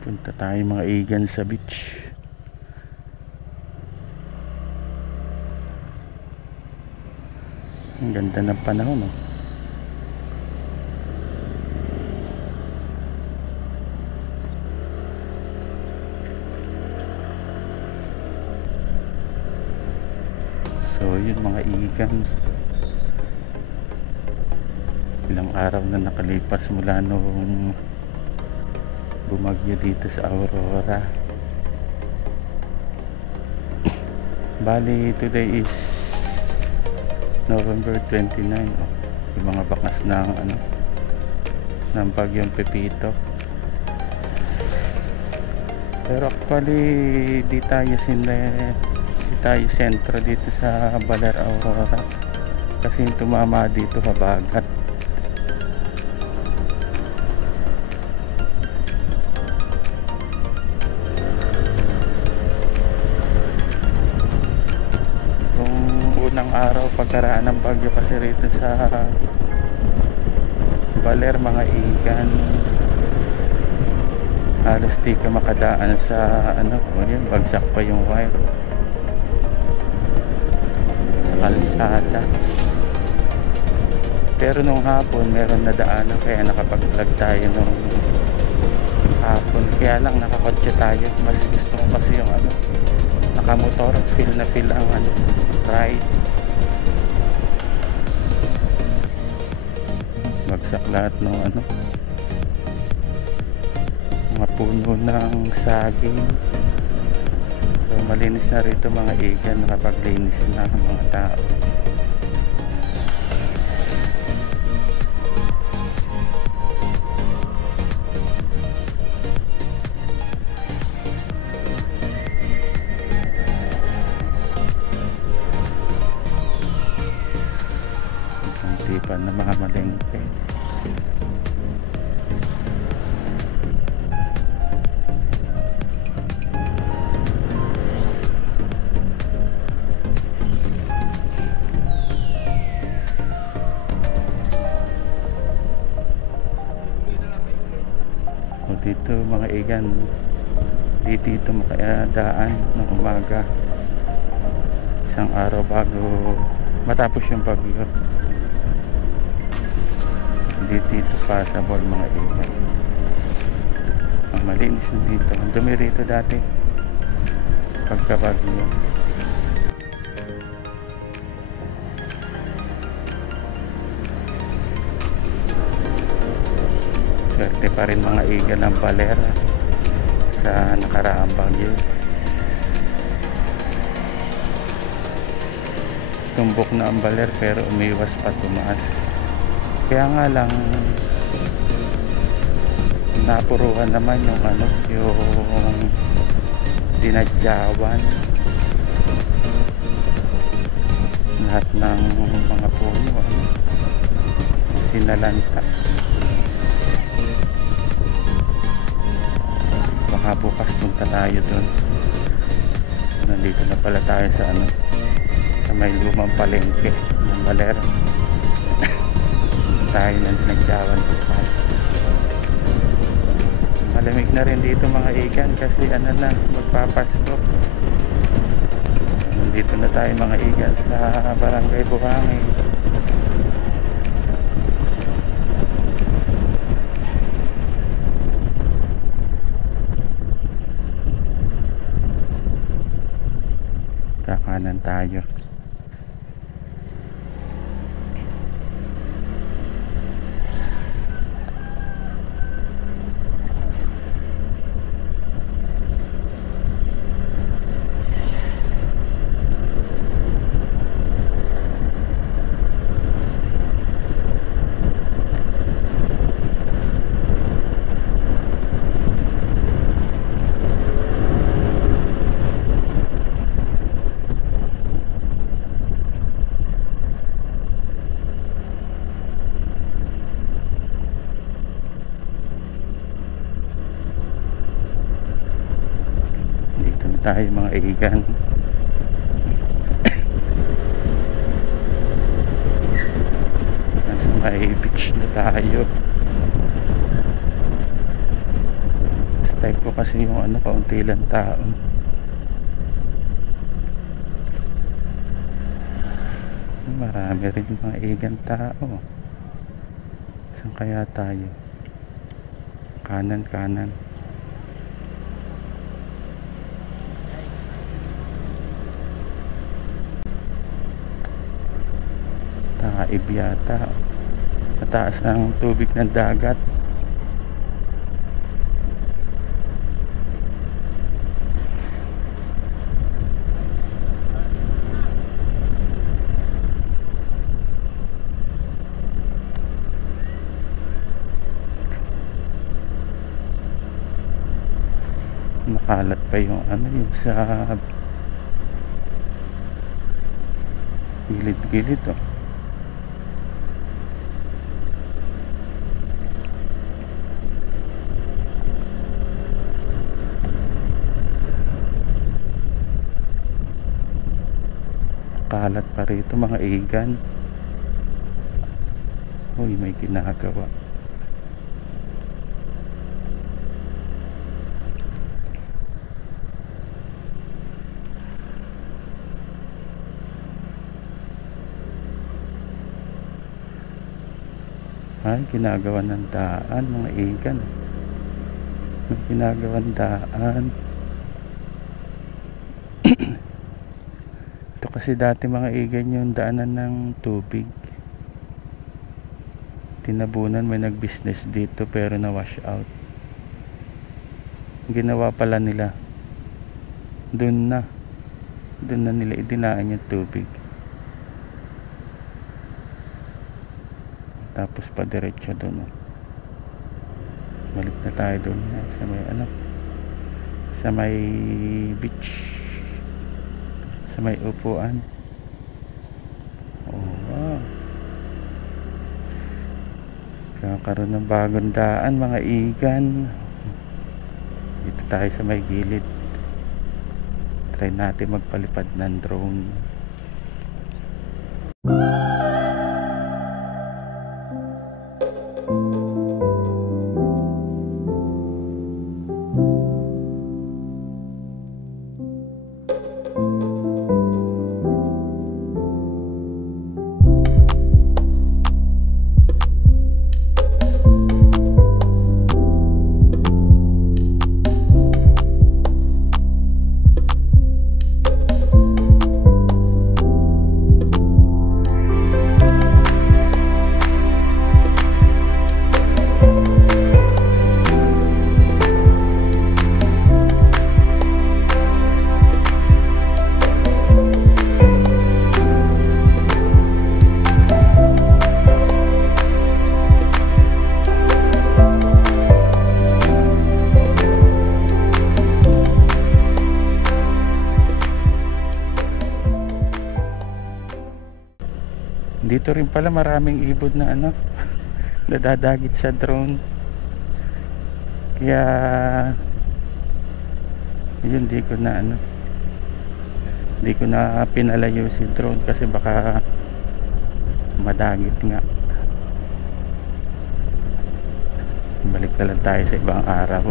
Punta tayo mga igan sa beach. Ang ganda ng panahon, oh. So yun mga igan, ilang araw na nakalipas mula nung bumagyo dito sa Aurora. Bali today is November 29, oh. Yung mga bakas ng ng bagyong Pepito. Pero actually di tayo sentro dito sa Baler, Aurora, kasi yung tumama dito habagat. Kung unang araw pagkaraan ng bagyo kasi rito sa Baler mga igan, halos di ka makadaan sa yun, bagsak pa yung wire sa kalsada. Pero nung hapon meron na daanan, kaya nakapag-vlog tayo nung hapon. Kaya lang nakakotse tayo, mas gusto ko kasi yung nakamotor, feel na feel ang ride. Bagsak lahat ng mga puno ng saging. So malinis na rito mga igan, nakapaglinis na ang mga tao. Kunti pa na mga malengke. Dito mga igan, dito makadaan ng umaga, isang araw bago matapos yung bagyo. Dito passable mga igan. Ang malinis na dito, ang dumi rito dati pagka bagyo. Swerte pa rin mga igan ng Baler sa nakaraang bagyo. Tumbok na ang Baler pero umiwas pa tumaas. Kaya nga lang napuruhan naman yung yung dinadyawan. Lahat ng mga puno sinalanta. Baka bukas punta tayo doon. Nandito na pala tayo sa sa may lumang palengke ng Baler. Tayo na nagjawan bukas. Malamig na rin dito mga igan kasi magpapasko. Nandito na tayo mga igan sa Barangay Buhangin. Kakanan tayo. Tayo mga igan. Nasa may beach na tayo. type ko kasi yung ano, kaunti lang tao. Marami rin mga igang tao. Saan kaya tayo? Kanan, kanan. Taib yata. Mataas ng tubig ng dagat. Makalat pa yung ano, yung sa gilid-gilid, oh. Kalat pa rito mga igan. Uy, may ginagawa. Ay, ginagawa ng daan mga igan. May ginagawang daan. Ito kasi dati mga igan yung daanan ng tubig. Tinabunan, may nag-business dito pero na wash out. Ginawa pala nila, doon na nila idinaan yung tubig, tapos pa diretso doon, oh. Balik na tayo doon sa may ano, sa may beach, sa may upuan. Oh, wow. Kakaroon ng bagong daan mga igan. Dito tayo sa may gilid. Try natin magpalipad ng drone. Dito rin pala maraming ibon na ano, nadadagit sa drone. Kaya yun, di ko na pinalayo si drone kasi baka madagit nga. Balik na lang tayo sa ibang araw.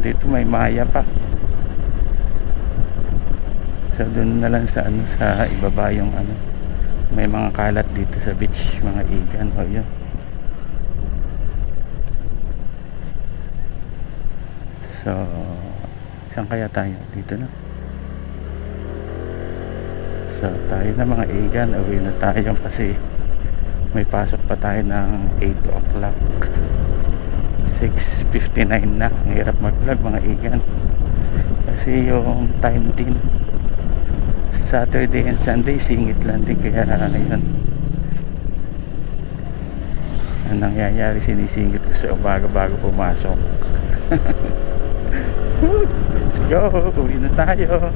Dito may maya pa. So doon na lang sa ano, sa ibaba yung ano, may mga kalat dito sa beach mga igan. O yun, so saan kaya tayo? Dito na. So tayo na mga igan, uwi na tayo kasi may pasok pa tayo ng 8 o'clock. 6:59 na. Ang hirap mag vlog mga igan kasi yung time din, Saturday and Sunday singit lang din, kaya yun ang nangyayari, sinisingit ko sa umaga bago pumasok. Let's go, uwi na tayo.